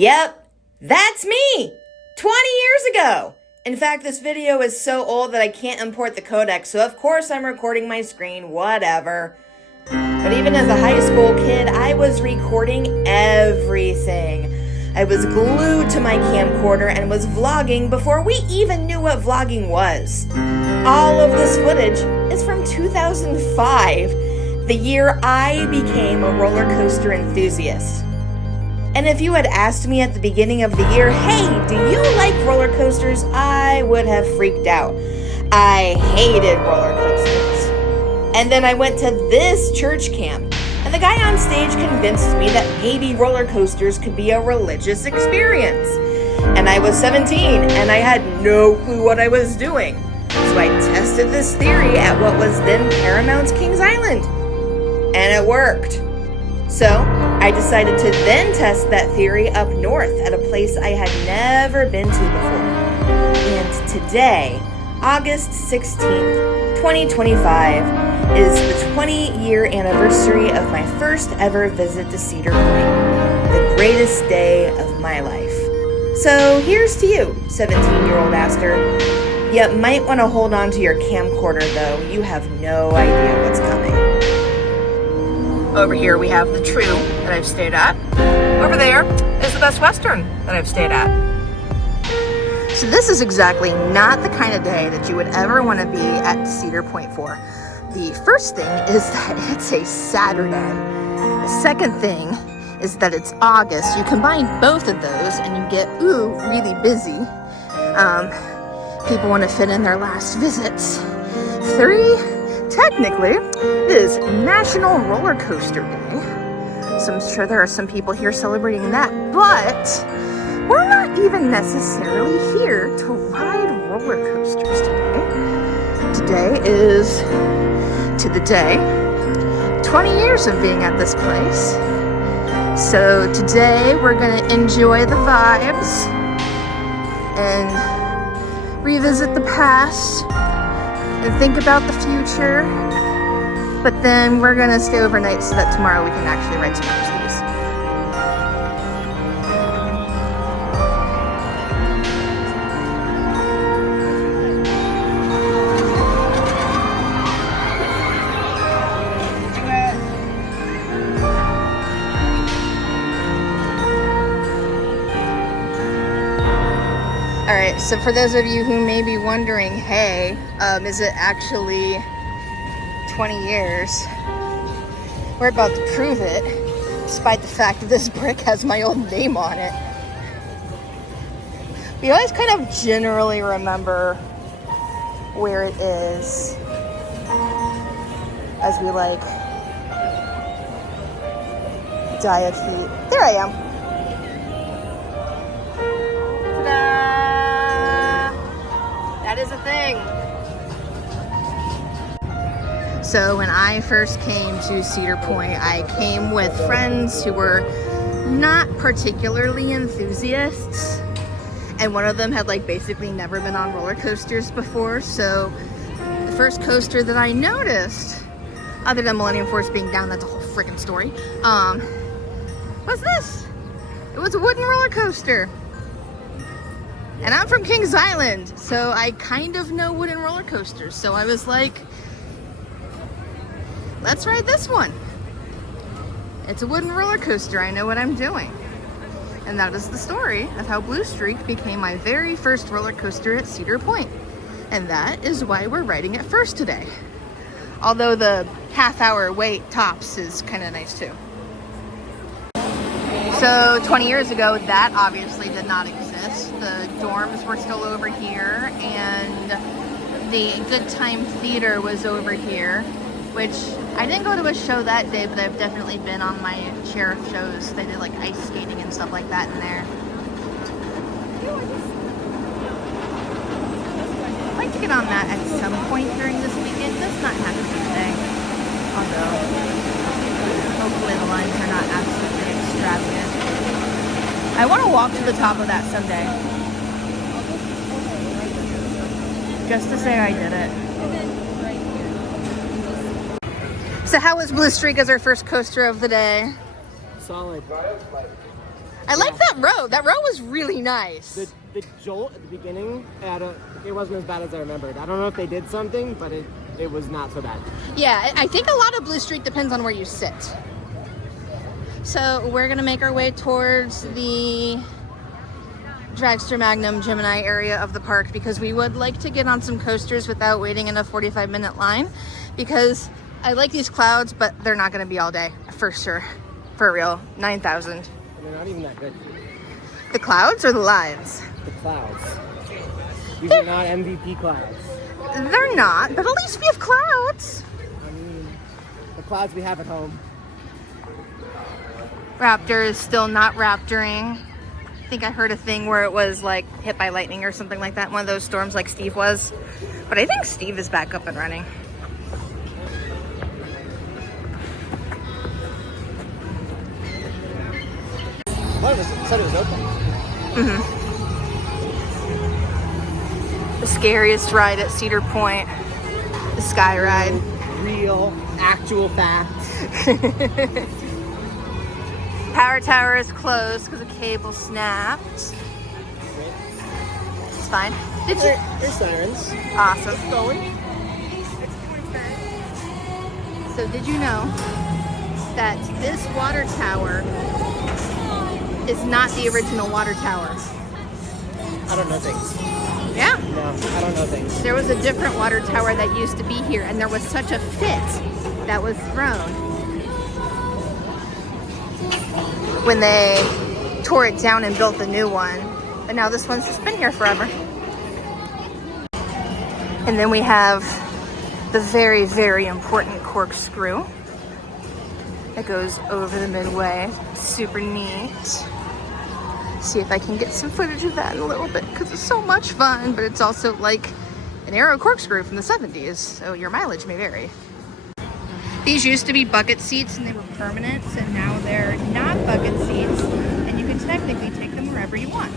Yep, that's me! 20 years ago! In fact, this video is so old that I can't import the codec, so of course I'm recording my screen, whatever. But even as a high school kid, I was recording everything. I was glued to my camcorder and was vlogging before we even knew what vlogging was. All of this footage is from 2005, the year I became a roller coaster enthusiast. And if you had asked me at the beginning of the year, hey, do you like roller coasters? I would have freaked out. I hated roller coasters. And then I went to this church camp, and the guy on stage convinced me that maybe roller coasters could be a religious experience. And I was 17, and I had no clue what I was doing. So I tested this theory at what was then Paramount's Kings Island. And it worked. So I decided to then test that theory up north at a place I had never been to before. And today, August 16th, 2025, is the 20-year anniversary of my first ever visit to Cedar Point, the greatest day of my life. So here's to you, 17-year-old Aster. You might want to hold on to your camcorder though, you have no idea what's coming. Over here we have the True that I've stayed at. Over there is the Best Western that I've stayed at. So this is exactly not the kind of day that you would ever want to be at Cedar Point for. The first thing is that it's a Saturday. The second thing is that it's August. You combine both of those and you get, really busy. People want to fit in their last visits. 3, technically, it is National Roller Coaster Day. So I'm sure there are some people here celebrating that, but we're not even necessarily here to ride roller coasters today. Today is, to the day, 20 years of being at this place. So today we're gonna enjoy the vibes and revisit the past and think about the future, but then we're gonna stay overnight so that tomorrow we can actually ride some of these. Alright, so for those of you who may be wondering, hey, is it actually 20 years? We're about to prove it, despite the fact that this brick has my old name on it. We always kind of generally remember where it is as we die of heat. There I am. That is a thing. So when I first came to Cedar Point, I came with friends who were not particularly enthusiasts. And one of them had basically never been on roller coasters before. So the first coaster that I noticed, other than Millennium Force being down, that's a whole freaking story, was this. It was a wooden roller coaster. And I'm from Kings Island, so I kind of know wooden roller coasters. So I was like, let's ride this one. It's a wooden roller coaster, I know what I'm doing. And that is the story of how Blue Streak became my very first roller coaster at Cedar Point. And that is why we're riding it first today. Although the half-hour wait tops is kind of nice too. So 20 years ago, that obviously did not exist. The dorms were still over here, and the Good Time Theater was over here, which I didn't go to a show that day, but I've definitely been on my share of shows. They did ice skating and stuff like that in there. I'd like to get on that at some point during this weekend. It does not have to be today, although hopefully the lines are not absolutely extravagant. I want to walk to the top of that someday. Just to say I did it. So how was Blue Streak as our first coaster of the day? Solid. I like that row. That row was really nice. The jolt at the beginning, it wasn't as bad as I remembered. I don't know if they did something, but it was not so bad. Yeah, I think a lot of Blue Street depends on where you sit. So we're gonna make our way towards the Dragster Magnum Gemini area of the park because we would like to get on some coasters without waiting in a 45-minute line, because I like these clouds, but they're not gonna be all day, for sure. For real, 9,000. They're not even that good. The clouds or the lines? The clouds. These are not MVP clouds. They're not, but at least we have clouds. I mean, the clouds we have at home. Raptor is still not raptoring. I think I heard a thing where it was like hit by lightning or something like that. One of those storms like Steve was. But I think Steve is back up and running. What was it? Said it was open. Mm-hmm. The scariest ride at Cedar Point, the sky ride. Real, actual fact. Power tower is closed because the cable snapped. It's fine. Did you? There's sirens. Awesome. It's going. So did you know that this water tower is not the original water tower? I don't know things. Yeah. No, I don't know things. There was a different water tower that used to be here, and there was such a fit that was thrown when they tore it down and built the new one. But now this one's just been here forever. And then we have the very, very important corkscrew that goes over the midway. Super neat. See if I can get some footage of that in a little bit, because it's so much fun, but it's also like an arrow corkscrew from the 70s, so your mileage may vary. These used to be bucket seats and they were permanent, so now they're not bucket seats, and you can technically take them wherever you want.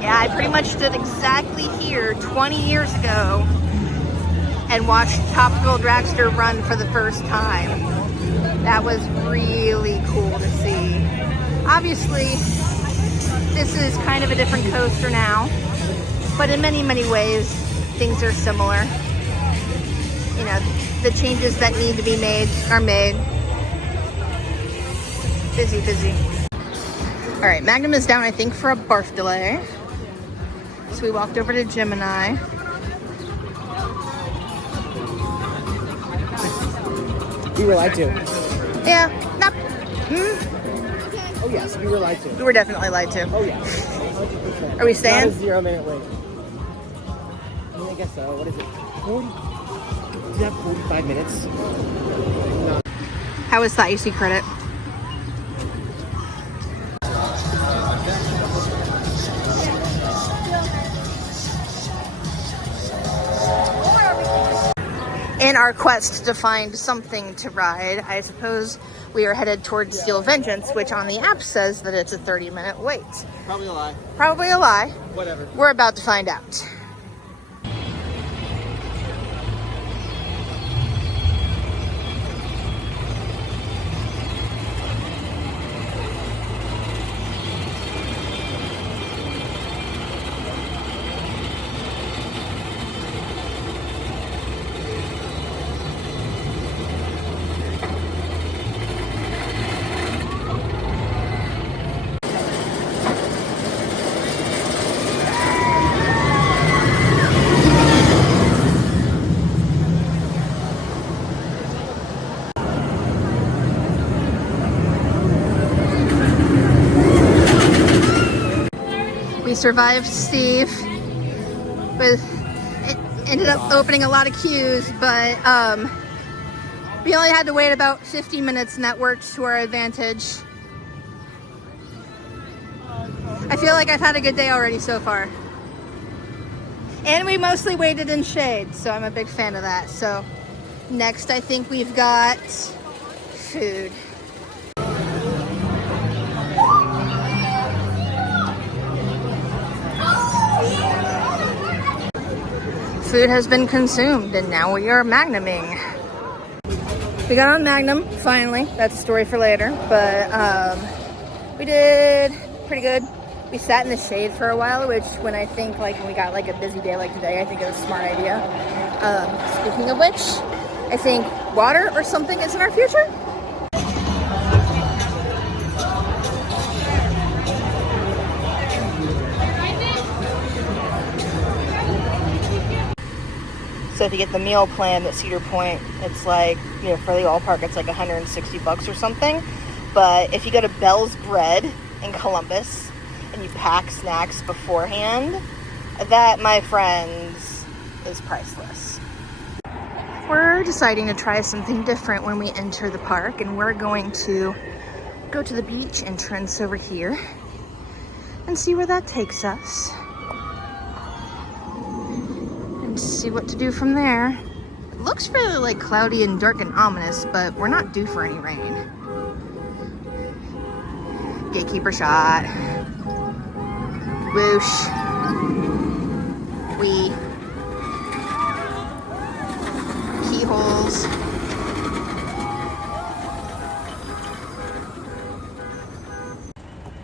Yeah, I pretty much stood exactly here 20 years ago and watched Top Thrill Dragster run for the first time. That was really cool to see. Obviously, this is kind of a different coaster now, but in many, many ways, things are similar. You know, the changes that need to be made are made. Busy, busy. All right, Magnum is down, I think, for a barf delay. So we walked over to Gemini. We were lied to. Yeah, not. Oh yes, we were lied to. We were definitely lied to. Oh yeah, 100%. Are we staying? Not a 0 minute wait. I mean, I guess so. What is it? 40? Do you have 45 minutes? No. How was the icy credit? In our quest to find something to ride, I suppose we are headed towards Steel Vengeance, which on the app says that it's a 30-minute wait. Probably a lie. Probably a lie. Whatever. We're about to find out. We survived Steve, but it ended up opening a lot of queues, but we only had to wait about 15 minutes and that worked to our advantage. I feel like I've had a good day already so far. And we mostly waited in shade, so I'm a big fan of that. So next I think we've got food. food has been consumed and now we are magnuming. We got on Magnum, finally. That's a story for later. But we did pretty good. We sat in the shade for a while, which when I think like when we got like a busy day like today, I think it was a smart idea. Speaking of which, I think water or something is in our future. So if you get the meal plan at Cedar Point, it's like, you know, for the all-park, it's like $160 or something. But if you go to Bell's Bread in Columbus and you pack snacks beforehand, that, my friends, is priceless. We're deciding to try something different when we enter the park, and we're going to go to the beach entrance over here and see where that takes us. See what to do from there. It looks really like cloudy and dark and ominous, but we're not due for any rain. Gatekeeper shot. Whoosh. Wee. Keyholes.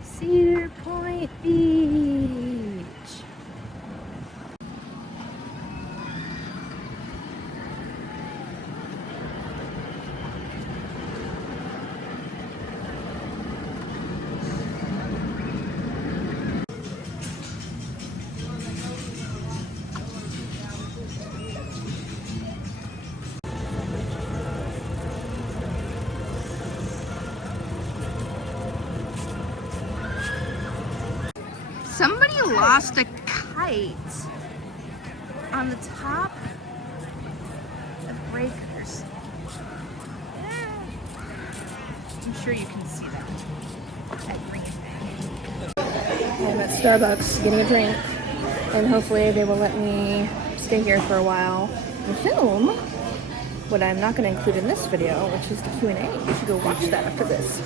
Cedar Point Beach. Somebody lost a kite on the top of breakers. I'm sure you can see that at green. I'm at Starbucks getting a drink, and hopefully they will let me stay here for a while and film what I'm not going to include in this video, which is the Q&A. You should go watch that after this.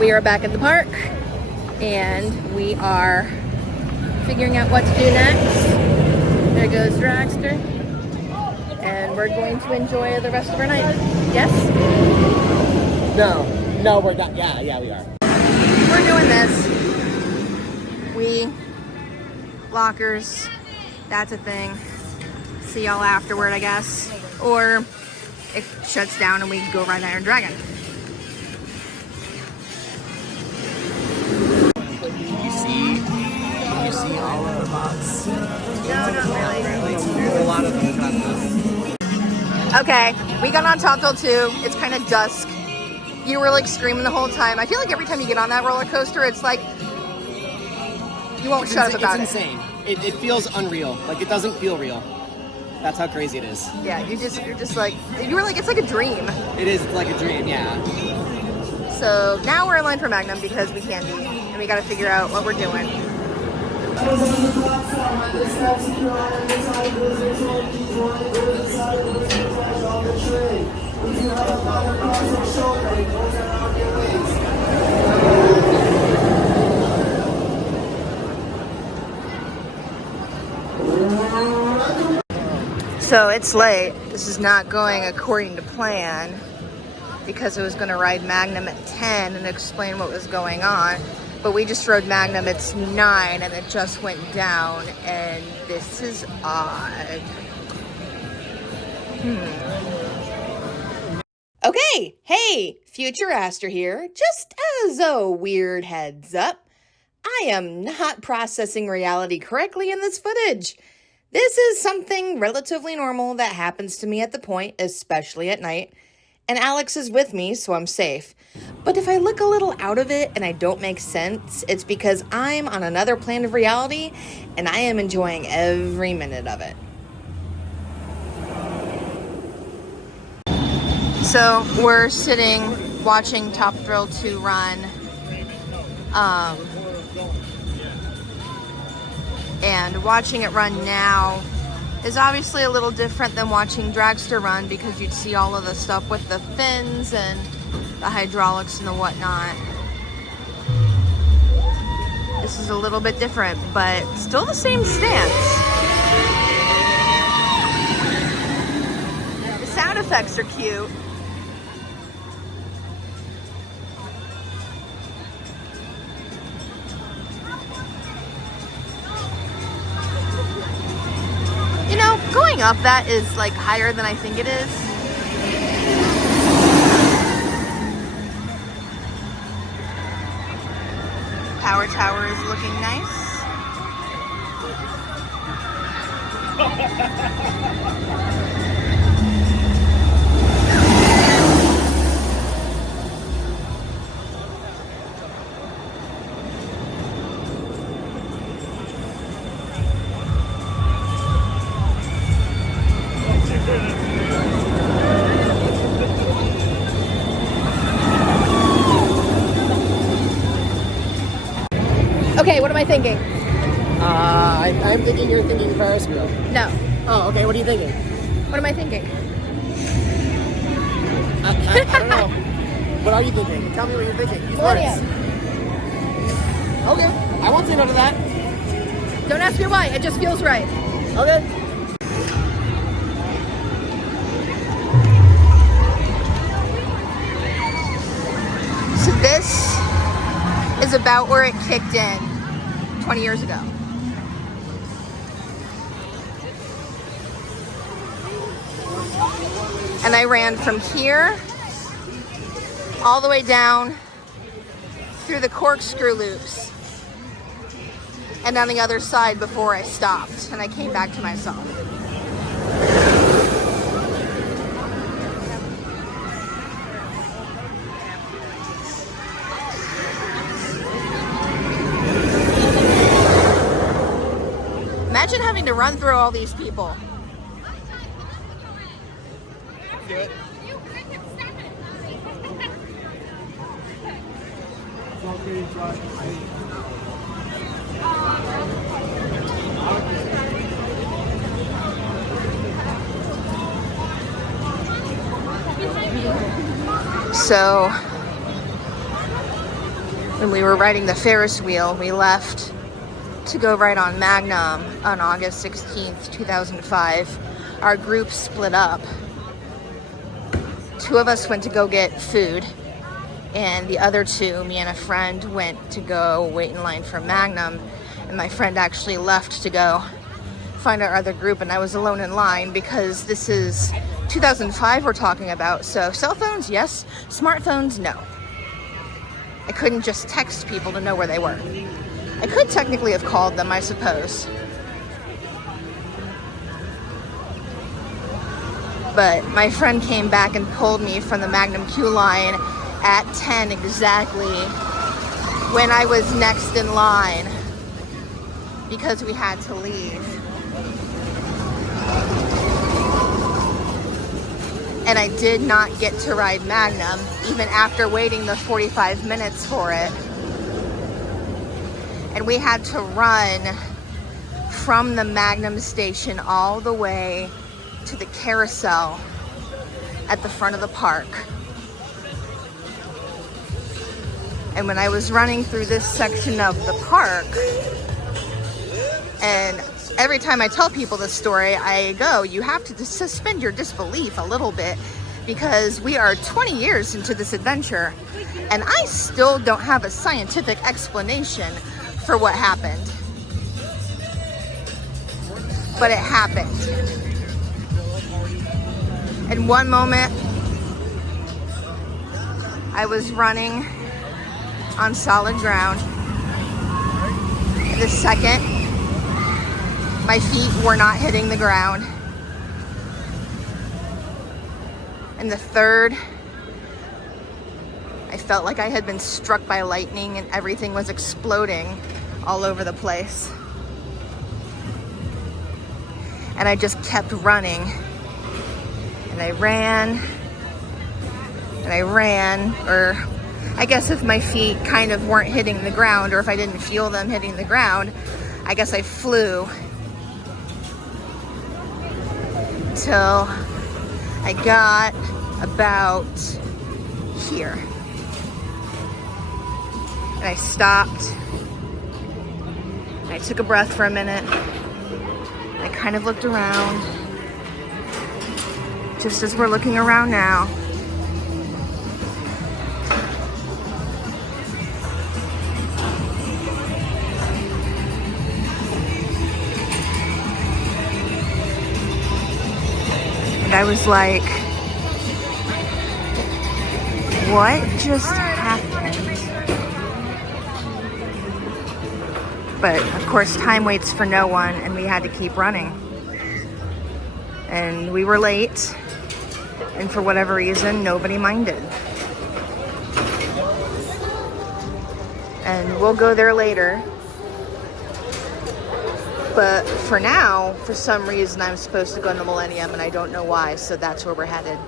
We are back at the park, and we are figuring out what to do next. There goes Dragster. And we're going to enjoy the rest of our night. Yes? No, we're not. Yeah, we are. We're doing this. Lockers, that's a thing. See y'all afterward, I guess. Or it shuts down and we go ride Iron Dragon. Can you see all of the bots? No, not really. There's a lot of them. Okay, we got on Top Thrill 2. It's kind of dusk. You were like screaming the whole time. I feel like every time you get on that roller coaster, it's like you won't shut up about it. It's insane. It feels unreal. Like it doesn't feel real. That's how crazy it is. Yeah, you're just like, you were like, it's like a dream. It is like a dream, yeah. So now we're in line for Magnum because we can be, and we got to figure out what we're doing. So it's late. This is not going according to plan because I was going to ride Magnum at 10 and explain what was going on. But we just rode Magnum, it's 9 and it just went down, and this is odd. Okay, hey, Future Aster here. Just as a weird heads up, I am not processing reality correctly in this footage. This is something relatively normal that happens to me at the point, especially at night. And Alex is with me, so I'm safe. But if I look a little out of it and I don't make sense, it's because I'm on another plane of reality and I am enjoying every minute of it. So we're sitting watching Top Thrill 2 run. And watching it run now is obviously a little different than watching Dragster run because you'd see all of the stuff with the fins and the hydraulics and the whatnot. This is a little bit different, but still the same stance. insects are cute. You know, going up that is like higher than I think it is. Power tower is looking nice. Okay, what am I thinking? I'm thinking you're thinking Ferris wheel. No. Oh, okay. What are you thinking? What am I thinking? I don't know. What are you thinking? Tell me what you're thinking. Use Millennium. words. Okay. I won't say no to that. Don't ask me why. It just feels right. Okay. So this is about where it kicked in 20 years ago. And I ran from here all the way down through the corkscrew loops and on the other side before I stopped and I came back to myself. Imagine having to run through all these people. Do it. So, when we were riding the Ferris wheel, we left to go ride on Magnum on August 16th, 2005. Our group split up. Two of us went to go get food, and the other two, me and a friend, went to go wait in line for Magnum, and my friend actually left to go find our other group, and I was alone in line because this is 2005 we're talking about. So cell phones, yes. Smartphones, no. I couldn't just text people to know where they were. I could technically have called them, I suppose. But my friend came back and pulled me from the Magnum queue line at 10 exactly when I was next in line because we had to leave. And I did not get to ride Magnum even after waiting the 45 minutes for it. And we had to run from the Magnum station all the way to the carousel at the front of the park. And when I was running through this section of the park, and every time I tell people this story, I go, you have to suspend your disbelief a little bit because we are 20 years into this adventure and I still don't have a scientific explanation for what happened. But it happened. In one moment, I was running on solid ground. The second, my feet were not hitting the ground. And the third, I felt like I had been struck by lightning and everything was exploding all over the place. And I just kept running. And I ran, and I ran, or I guess if my feet kind of weren't hitting the ground, or if I didn't feel them hitting the ground, I guess I flew till I got about here. And I stopped, and I took a breath for a minute, and I kind of looked around. just as we're looking around now. And I was like, what just happened? But of course, time waits for no one, and we had to keep running. And we were late, and for whatever reason, nobody minded. And we'll go there later. But for now, for some reason, I'm supposed to go to Millennium, and I don't know why, so that's where we're headed.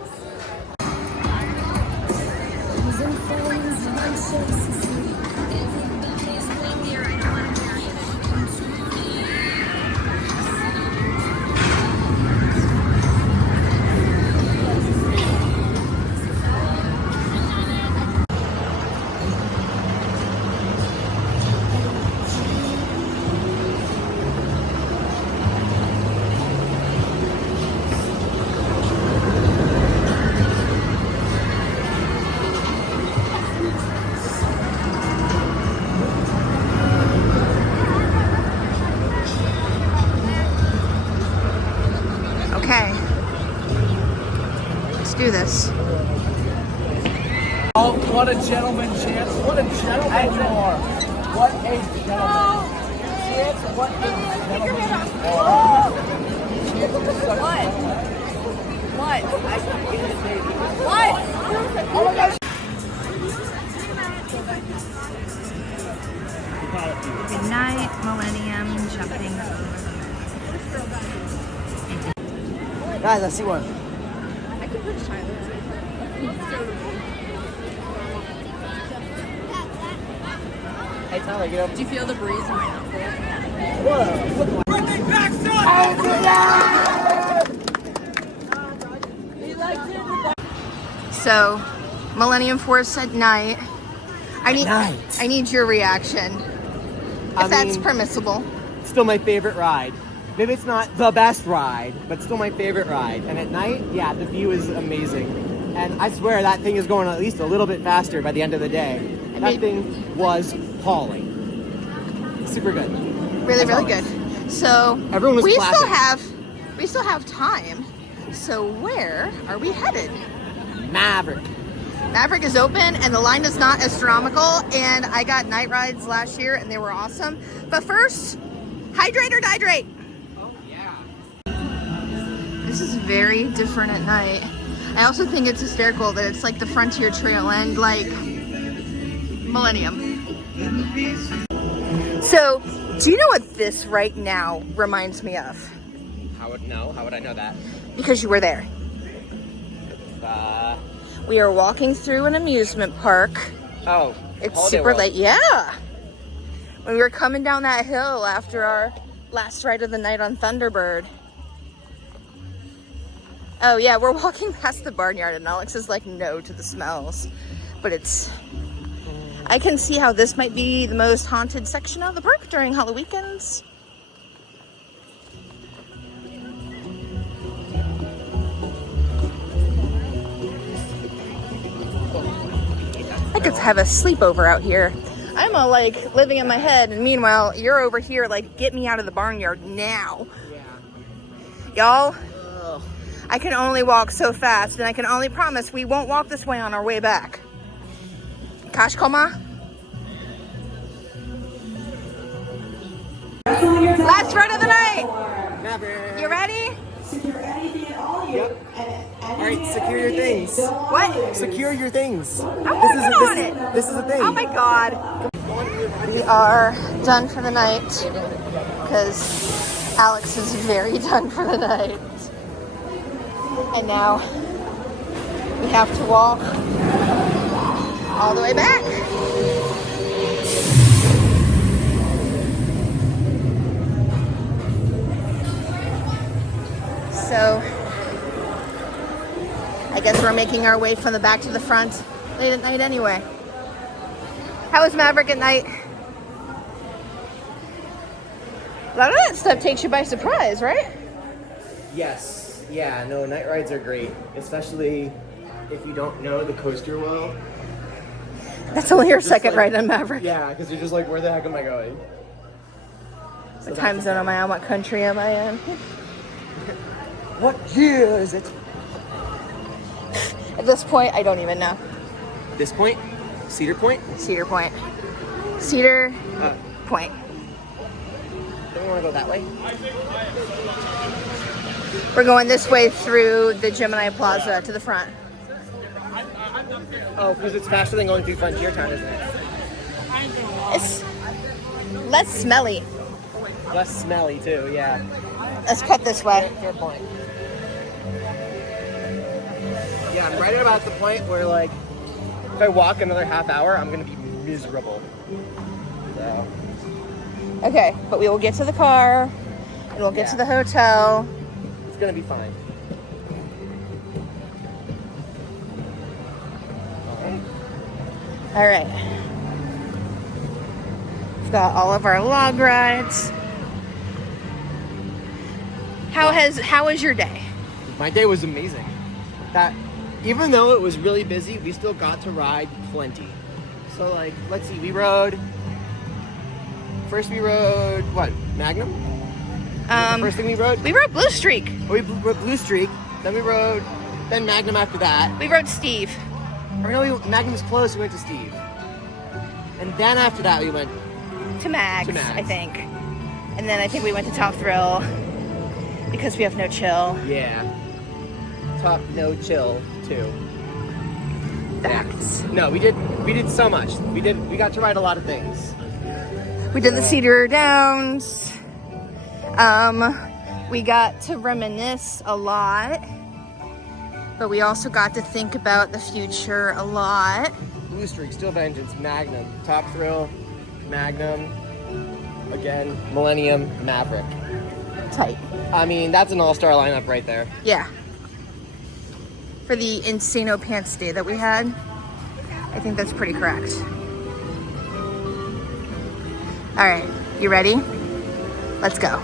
Okay, let's do this. Oh, what a gentleman, Chance. What a gentleman you are. What a gentleman. Chance, what a gentleman you are. What? What? What? Oh my gosh. Good night, Millennium, jumping over. Guys, I see one. I could push Tyler. Hey, Tyler, get up. Do you feel the breeze in my outfit? Whoa. Bring back, son! So, Millennium Force at night. I need your reaction, if that's permissible. Still my favorite ride. Maybe it's not the best ride, but still my favorite ride. And at night, yeah, the view is amazing. And I swear that thing is going at least a little bit faster by the end of the day. That thing was hauling. Super good. Really, really good. So everyone was we clapping. still have time. So where are we headed? Maverick. Maverick is open and the line is not astronomical, and I got night rides last year and they were awesome. But first, hydrate or dihydrate. This is very different at night. I also think it's hysterical that it's like the Frontier Trail and like Millennium. So, do you know what this right now reminds me of? How would I know that? Because you were there. We are walking through an amusement park. Oh. It's Holiday super World. late. Yeah. When we were coming down that hill after our last ride of the night on Thunderbird. Oh yeah, we're walking past the barnyard and Alex is like no to the smells. But I can see how this might be the most haunted section of the park during Halloween weekends. I could have a sleepover out here. I'm all like living in my head, and meanwhile you're over here like, get me out of the barnyard now. Y'all, I can only walk so fast, and I can only promise we won't walk this way on our way back. Kash Koma? Last ride of the night. Maverick. You ready? Yep. Alright, secure your things. What? Secure your things. I'm working on it. This is a thing. Oh my god. We are done for the night because Alex is very done for the night. And now we have to walk all the way back. So I guess we're making our way from the back to the front late at night anyway. How was Maverick at night? A lot of that stuff takes you by surprise, right? Yes. Yeah, no, night rides are great, especially if you don't know the coaster well. That's only your Just second like- ride on Maverick. Yeah, because you're just like, where the heck am I going? What time zone am I on? What country am I in? What year is it? At this point, I don't even know. This point? Cedar Point? Cedar Point. Cedar Point. Don't we want to go that way? We're going this way through the Gemini Plaza to the front. Oh, because it's faster than going through Frontier Town, isn't it? It's less smelly. Less smelly, too, yeah. Let's cut this way. Fair point. Yeah, I'm right at about the point where, like, if I walk another half hour, I'm going to be miserable. So, Okay, but we will get to the car, and we'll get to the hotel. it's going to be fine. All right. We've got all of our log rides. How was your day? My day was amazing. That, even though it was really busy, we still got to ride plenty. So, like, let's see, first we rode, what, Magnum? First thing we rode? We rode Blue Streak. We rode Blue Streak, then then Magnum after that. We rode Steve. Or no, Magnum was close, we went to Steve. And then after that we went To Mags, To Mags. I think. And then I think we went to Top Thrill because we have no chill. Yeah. Top no chill too. Facts. No, we did so much. We got to ride a lot of things. We did the Cedar Downs. We got to reminisce a lot, but we also got to think about the future a lot. Blue Streak, Steel Vengeance, Magnum, Top Thrill, Magnum, again, Millennium, Maverick. Tight. I mean, that's an all-star lineup right there. Yeah. For the Insano Pants Day that we had, I think that's pretty correct. All right, you ready? Let's go.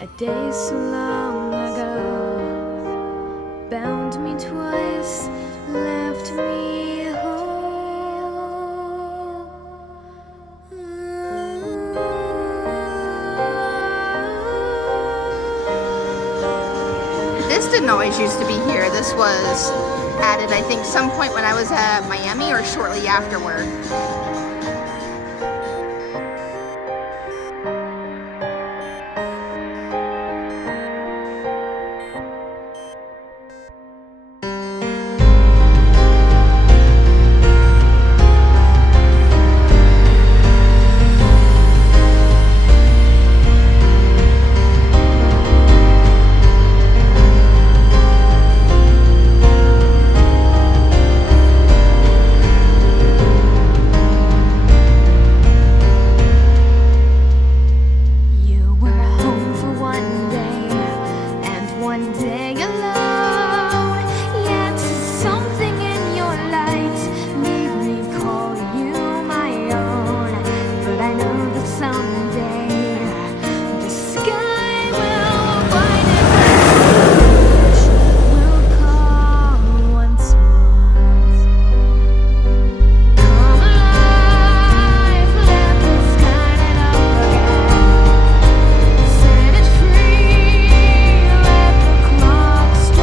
A day so long ago bound me twice, left me whole. This didn't always used to be here. This was added, I think, some point when I was at Miami or shortly afterward. Set it free, let the clock strike.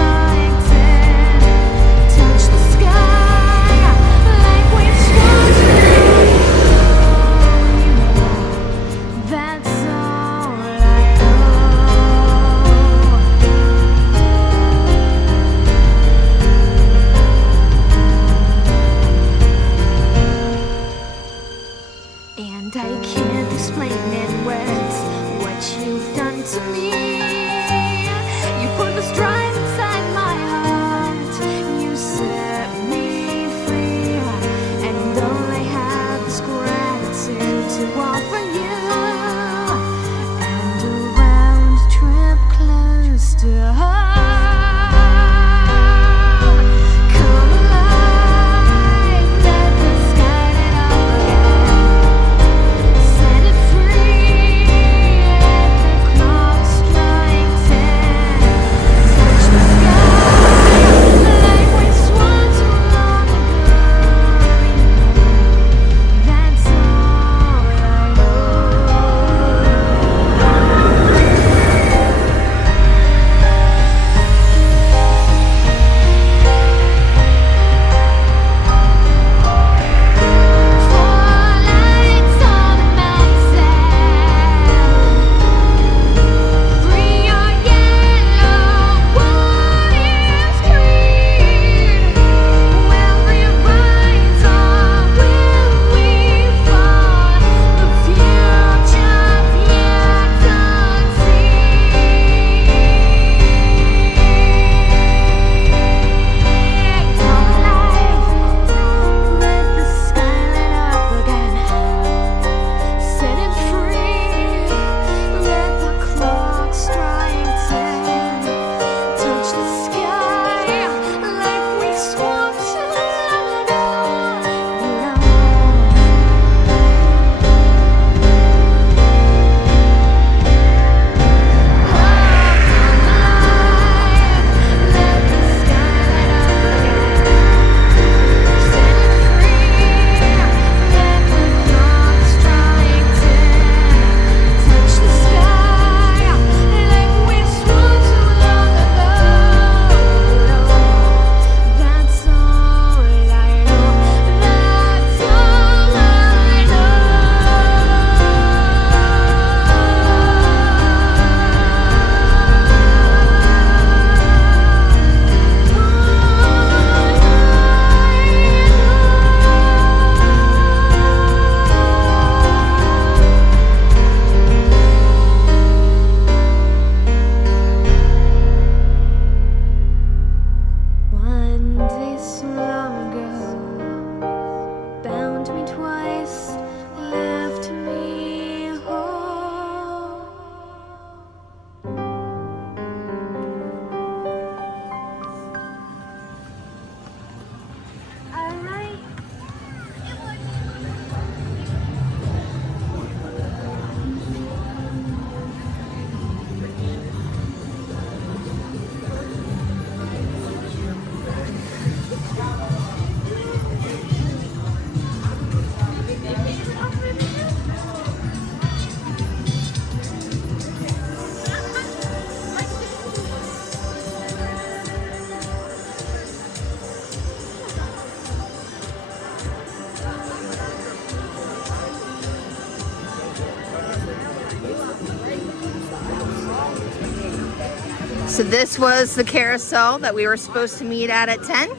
So this was the carousel that we were supposed to meet at 10.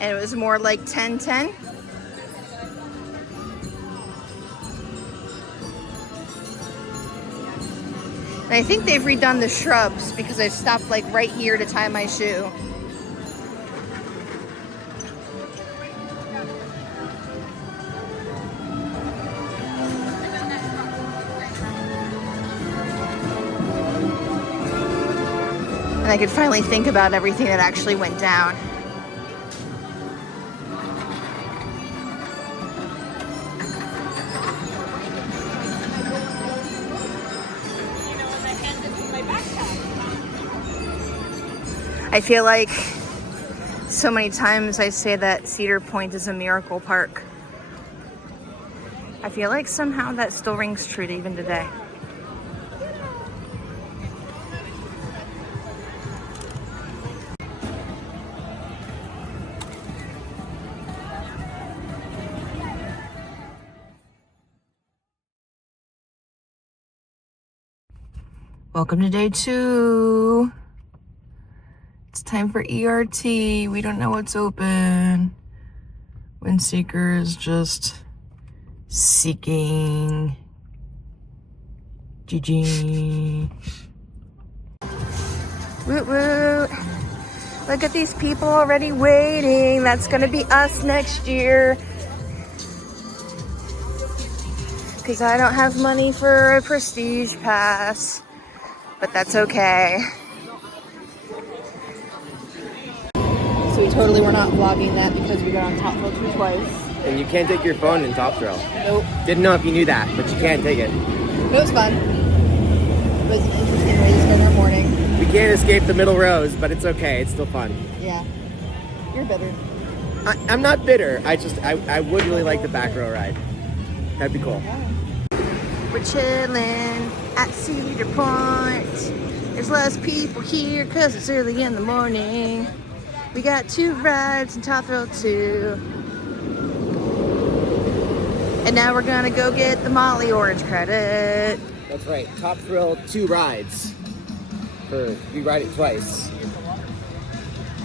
And it was more like 10:10. And I think they've redone the shrubs because I stopped like right here to tie my shoe. And I could finally think about everything that actually went down. I feel like so many times I say that Cedar Point is a miracle park. I feel like somehow that still rings true to even today. Welcome to day 2. It's time for ERT. We don't know what's open. Windseeker is just seeking. GG. Woot woot. Look at these people already waiting. That's gonna be us next year. Because I don't have money for a prestige pass. But that's okay. So we totally were not vlogging that because we got on Top Thrill 2 twice. And you can't take your phone in Top Thrill. Nope. Didn't know if you knew that, but you can't take it. It was fun. It was an interesting way to spend our morning. We can't escape the middle rows, but it's okay. It's still fun. Yeah. You're bitter. I'm not bitter. I would really like the back row ride. That'd be cool. We're chilling at Cedar Point. There's less people here because it's early in the morning. We got 2 rides in Top Thrill 2. And now we're gonna go get the Molly Orange credit. That's right. Top Thrill 2 rides. We ride it twice.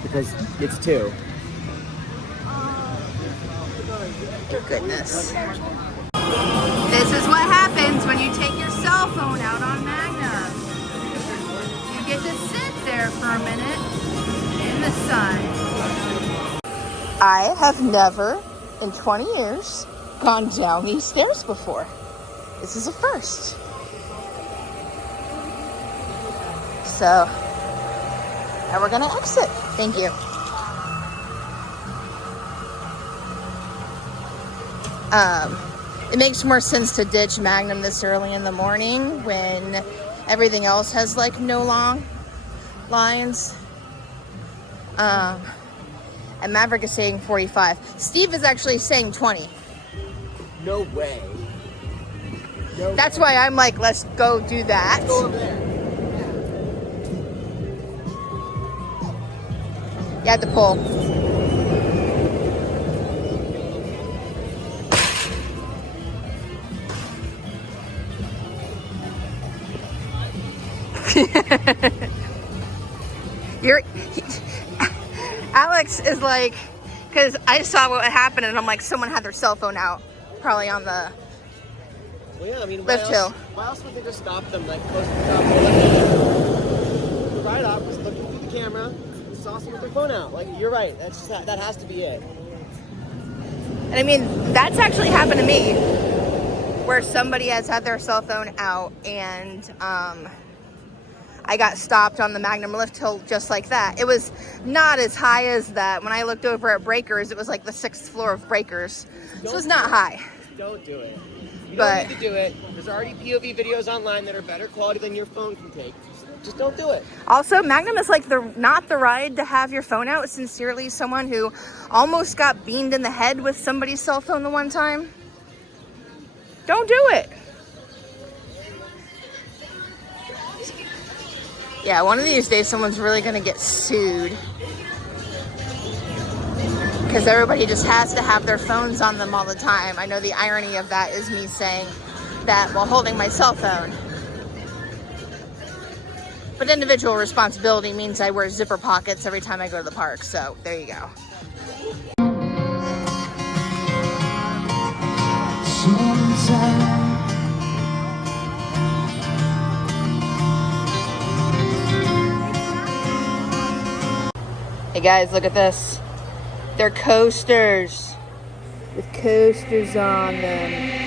Because it's 2. Goodness. This is what happens when you take your cell phone out on Magnum. You get to sit there for a minute in the sun. I have never in 20 years gone down these stairs before. This is a first. So now we're gonna exit. Thank you. It makes more sense to ditch Magnum this early in the morning when everything else has like no long lines. And Maverick is saying 45. Steve is actually saying 20. No way. No That's way. why I'm like, let's go do that. Let's go over there. You have to pull. Alex is like, because I saw what happened and I'm like, someone had their cell phone out, probably on the Well, yeah, I mean, lift hill. Why else would they just stop them like close to the top of the lift hill? The ride-off was looking through the camera and saw someone with their phone out. Like, you're right. That's just, that has to be it. And I mean, that's actually happened to me, where somebody has had their cell phone out and I got stopped on the Magnum lift hill just like that. It was not as high as that. When I looked over at Breakers, it was like the 6th floor of Breakers. So it's not high. Don't do it. You But- don't need to do it. There's already POV videos online that are better quality than your phone can take. Just don't do it. Also, Magnum is like not the ride to have your phone out. Sincerely, someone who almost got beamed in the head with somebody's cell phone the one time. Don't do it. Yeah, one of these days someone's really gonna get sued. Because everybody just has to have their phones on them all the time. I know the irony of that is me saying that while holding my cell phone. But individual responsibility means I wear zipper pockets every time I go to the park. So there you go. Hey guys, look at this. They're coasters with coasters on them.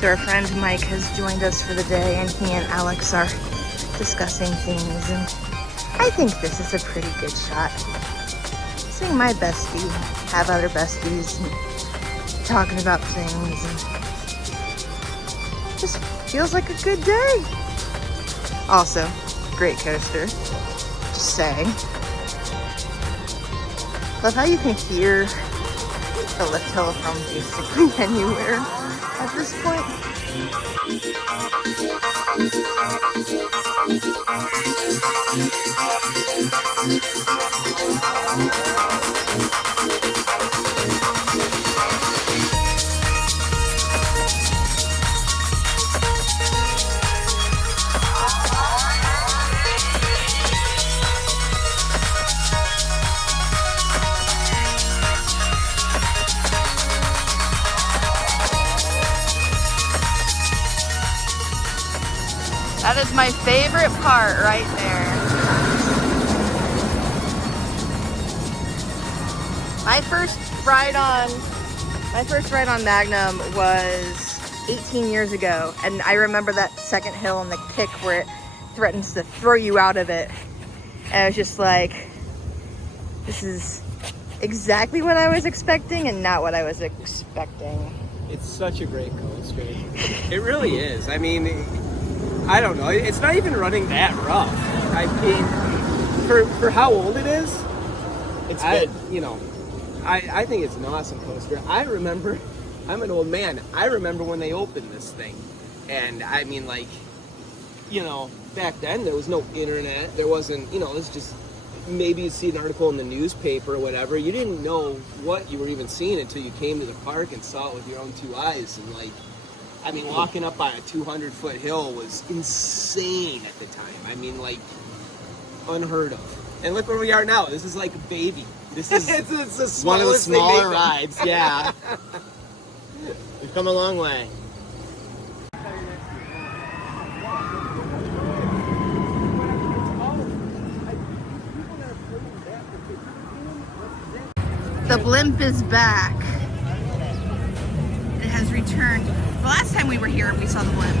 So our friend Mike has joined us for the day, and he and Alex are discussing things, and I think this is a pretty good shot. Seeing my bestie have other besties and talking about things, and just feels like a good day. Also, great coaster, just saying. Love how you can hear the lift hill from basically anywhere at this point. That is my favorite part right there. My first ride on Magnum was 18 years ago, and I remember that second hill on the kick where it threatens to throw you out of it. And I was just like, this is exactly what I was expecting and not what I was expecting. It's such a great coaster. It really is. I mean, I don't know. It's not even running that rough. I mean, for how old it is, it's good. I think it's an awesome coaster. I remember, I'm an old man. I remember when they opened this thing, and I mean, like, back then there was no internet. There wasn't, it's just maybe you'd see an article in the newspaper or whatever. You didn't know what you were even seeing until you came to the park and saw it with your own two eyes, and like. I mean, walking up on a 200-foot hill was insane at the time. I mean, like, unheard of. And look where we are now. This is like a baby. This is it's one of the smaller rides. Yeah. We've come a long way. The blimp is back. It has returned. The last time we were here, we saw the blimp.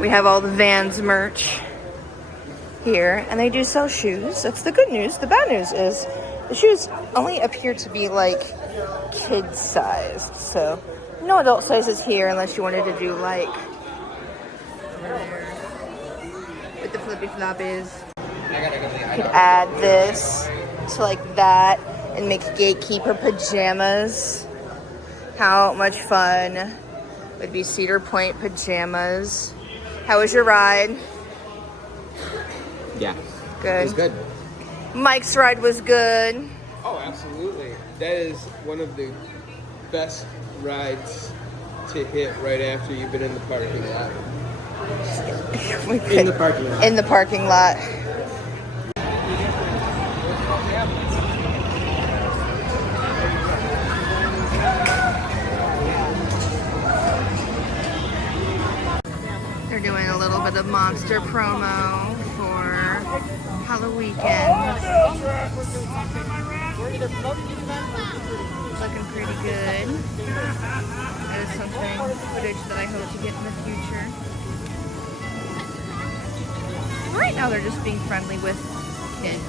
We have all the Vans merch here, and they do sell shoes. That's the good news. The bad news is the shoes only appear to be like kid-sized, so no adult sizes here unless you wanted to do like with the flippy floppies. You could add this to like that and make gatekeeper pajamas. How much fun would be Cedar Point pajamas? How was your ride? Yeah. Good. It was good. Mike's ride was good. Oh, absolutely. That is one of the best rides to hit right after you've been in the parking lot. In the parking lot. In the parking lot. monster promo for Halloween. Looking pretty good. That is footage that I hope to get in the future. Right now they're just being friendly with kids.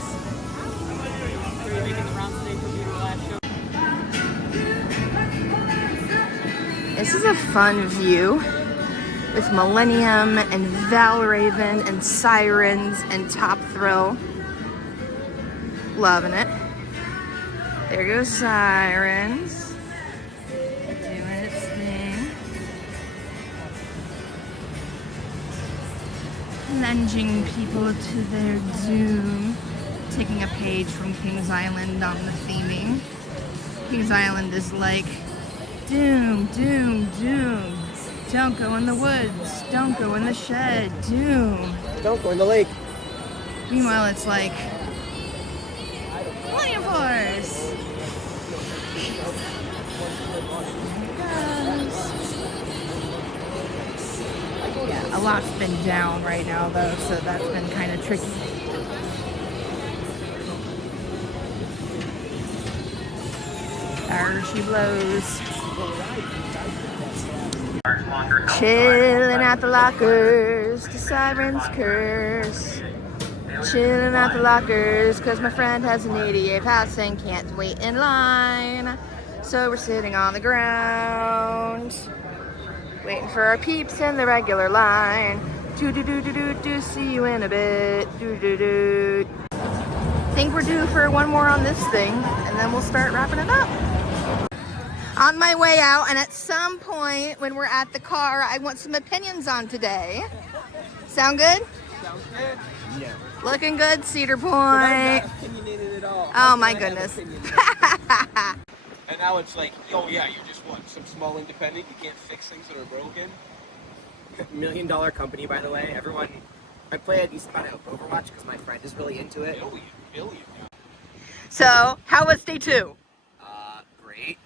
This is a fun view with Millennium and Valraven and Sirens and Top Thrill. Loving it. There goes Sirens. Doing its thing. Plunging people to their doom. Taking a page from Kings Island on the theming. Kings Island is like, doom, doom, doom. Don't go in the woods. Don't go in the shed. Doom. Don't go in the lake. Meanwhile, it's like, Millennium Force. Yeah, a lot's been down right now though, so that's been kind of tricky. There she blows. Chilling at the lockers, the sirens curse. Chilling at the lockers, cause my friend has an 88 pass and can't wait in line. So we're sitting on the ground, waiting for our peeps in the regular line. Do, see you in a bit. Do. Think we're due for one more on this thing, and then we'll start wrapping it up. On my way out, and at some point when we're at the car, I want some opinions on today. Sound good? Sounds good. Yeah. Looking good, Cedar Point. I'm not opinionated at all. Oh my goodness. And now it's like, oh yeah, you're just what? Some small independent? You can't fix things that are broken? $1 million company, by the way. Everyone, I play a decent amount of Overwatch because my friend is really into it. Billion. So, how was day 2? Great.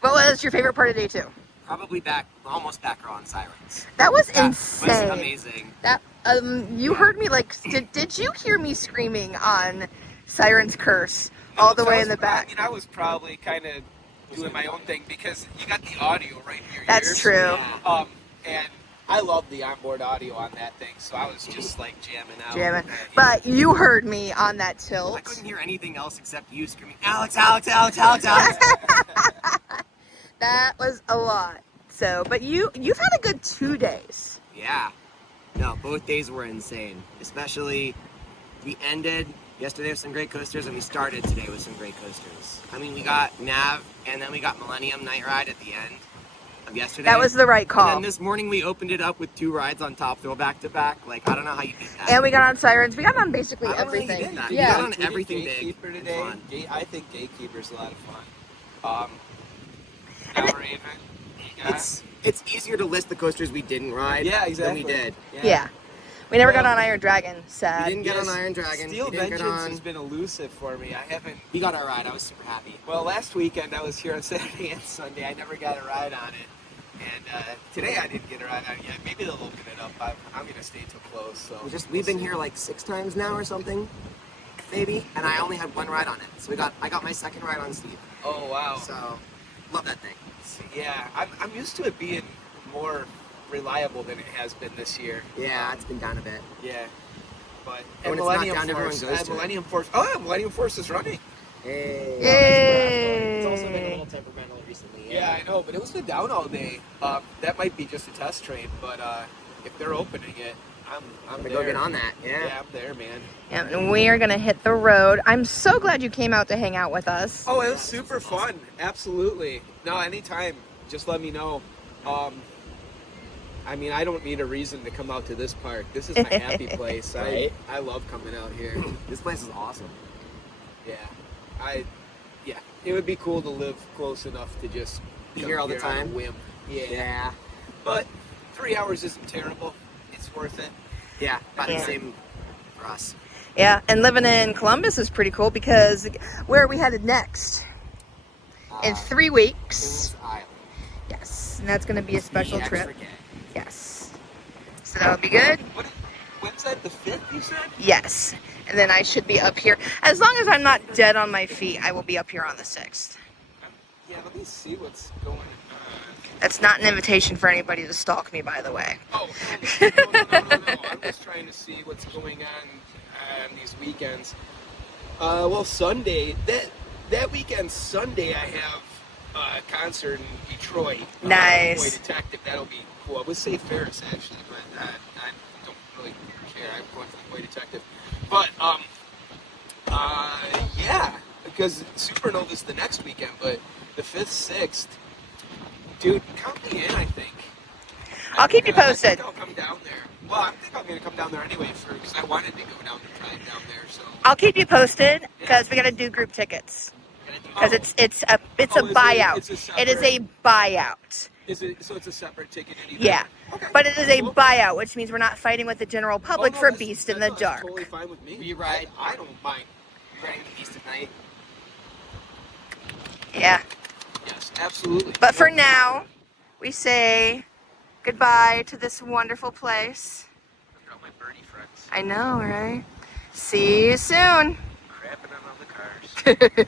What was your favorite part of day 2? Probably almost back on Sirens. That was That insane. was amazing. That you heard me like, did you hear me screaming on Siren's Curse all the way in the back? I mean, I was probably kind of doing my own thing because you got the audio right in your ears. That's true. And I love the onboard audio on that thing, so I was just like jamming out. Jamming. But you heard me on that tilt. I couldn't hear anything else except you screaming, Alex, Alex, Alex, Alex, Alex. That was a lot. So, but you've had a good 2 days. Yeah. No, both days were insane. Especially, we ended yesterday with some great coasters, and we started today with some great coasters. I mean, we got Nav, and then we got Millennium Night Ride at the end of yesterday. That was the right call. And then this morning we opened it up with 2 rides on Top Thrill back to back. Like, I don't know how you did that. And we got on Sirens. We got on basically I don't know how you everything. did that. Yeah. We got on everything big. Gatekeeper and today. fun. I think Gatekeeper's a lot of fun. Valraven. It's easier to list the coasters we didn't ride than we did. Yeah. We never got on Iron Dragon. We Sad. didn't get on Iron Dragon. Steel we didn't Vengeance get on. has been elusive for me. I haven't. He got our ride. I was super happy. Well, last weekend I was here on Saturday and Sunday. I never got a ride on it. And today I didn't get a ride on it yet. Maybe they'll open it up. I'm going to stay till close. So We've been here like 6 times now or something, maybe. And I only had 1 ride on it. So I got my second ride on Steve. Oh, wow. So, love that thing. Yeah, I'm used to it being more reliable than it has been this year. Yeah, it's been down a bit. Yeah. But When it's not down, everyone goes to it. Millennium Force. Oh, yeah, Millennium Force is running. Hey. Yay! It's also been a little temperamental recently. Yeah, I know, but it was been down all day. That might be just a test train, but if they're opening it, I'm gonna there. go get on that. Yeah, I'm there, man. Yeah, and we are gonna hit the road. I'm so glad you came out to hang out with us. Oh, it was super fun. Absolutely. No, anytime. Just let me know. I mean, I don't need a reason to come out to this park. This is my happy place. Right? I love coming out here. This place is awesome. Yeah. It would be cool to live close enough to just Be come here all the on a time? whim. Yeah. Yeah. But 3 hours isn't terrible. It's worth it. Yeah, about Yeah. the same for us. Yeah, and living in Columbus is pretty cool because where are we headed next? In 3 weeks. Kings Island. Yes, and that's gonna be a special The trip. extra gay. Yes. So that'll be good. when's that? The 5th, you said? Yes. And then I should be up here. As long as I'm not dead on my feet, I will be up here on the 6th. Yeah, let me see what's going on. That's not an invitation for anybody to stalk me, by the way. Oh, no. I'm just trying to see what's going on these weekends. Well, Sunday, that weekend, Sunday, I have a concert in Detroit. Nice. Boy Detective, that'll be cool. It was Safe Ferris, actually, but I don't really care. I'm going for the Boy Detective. But, yeah, because Supernova's the next weekend, but the 5th, 6th, dude, count me in, I think. I'll keep you posted. I think I'll come down there. Well, I think I'm going to come down there anyway because I wanted to go down there, so. I'll keep you posted because we got to do group tickets. Because it's a buyout. It is a buyout. Is it, so it's a separate ticket? Yeah. Okay. But it is a Cool. buyout, which means we're not fighting with the general public Oh, no, for that's- Beast in the that's Dark. totally fine with me. We ride. I don't mind. Riding the Beast at night. Yeah. Yes, absolutely. But for now, we say goodbye to this wonderful place. I've got my birdie friends I know, right? See you soon. crapping on all the cars.